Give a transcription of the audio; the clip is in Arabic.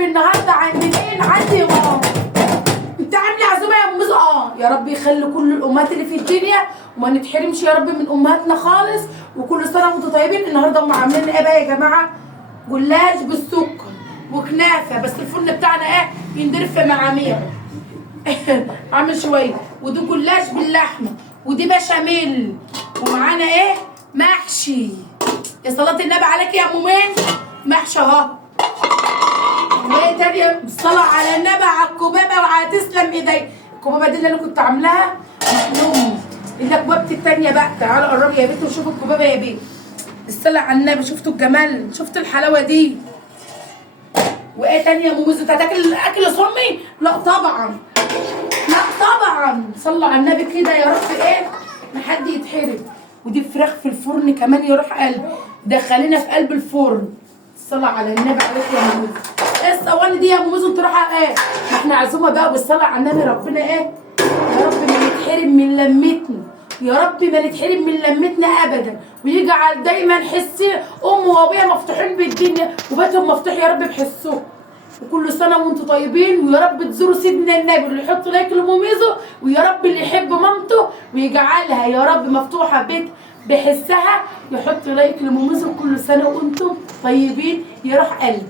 قلبي النهارده عند مين؟ عندي يا ماما. انت عامله عزومه يا ام ميزو؟ يا رب يخلي كل الامهات اللي في الدنيا وما نتحرمش يا رب من امهاتنا خالص، وكل سنه وانتم طيبين. النهارده هم عاملين ايه بقى يا جماعه؟ جلاش بالسكر وكنافه، بس الفرن بتاعنا ايه؟ يندرب في معامير عامل شويه، ودي جلاش باللحمه، ودي بشاميل، ومعانا ايه؟ محشي. يا صلاه النبي عليك يا ام مين؟ محشي اهو. وايه تاني؟ بالصلاه على النبي على الكبابه، وهتسلم ايدي. الكبابه دي اللي انا كنت عاملاها محلومي. الا كبابتي التانيه بقى، تعالى قربي يا بنت وشوفوا الكبابه يا بنت. بالصلاه على النبي، شفتوا الجمال؟ شفتوا الحلاوه دي؟ وايه تاني يا ام ميزو؟ هتاكل اكل صمي؟ لا طبعا، لا طبعا. صلوا على النبي كده يا رب ايه؟ ما حد يتحرق. ودي فراخ في الفرن كمان يا روح قلبي، دخلينا في قلب الفرن. الصلاة على النبي عليك يا ام ميزو. ايه الصواني دي يا ام ميزو؟ انت رايحه ايه؟ احنا عزومه بقى بالصلاه على النبي. ربنا ايه؟ يا رب ما نتحرم من لمتنا، يا رب ما نتحرم من لمتنا ابدا، ويجعل دايما حس ام وابويا مفتوحين بالدنيا وبيتهم مفتوح يا رب بحسهم. وكل سنه وانتم طيبين، ويا رب تزوروا سيدنا النبي اللي يحط لايك لام ميزو، ويا رب اللي يحب مامته ويجعلها يا رب مفتوحه بيت بحسها يحط لايك لام ميزو. كل سنه وانتم طيبين يا روح قلبي.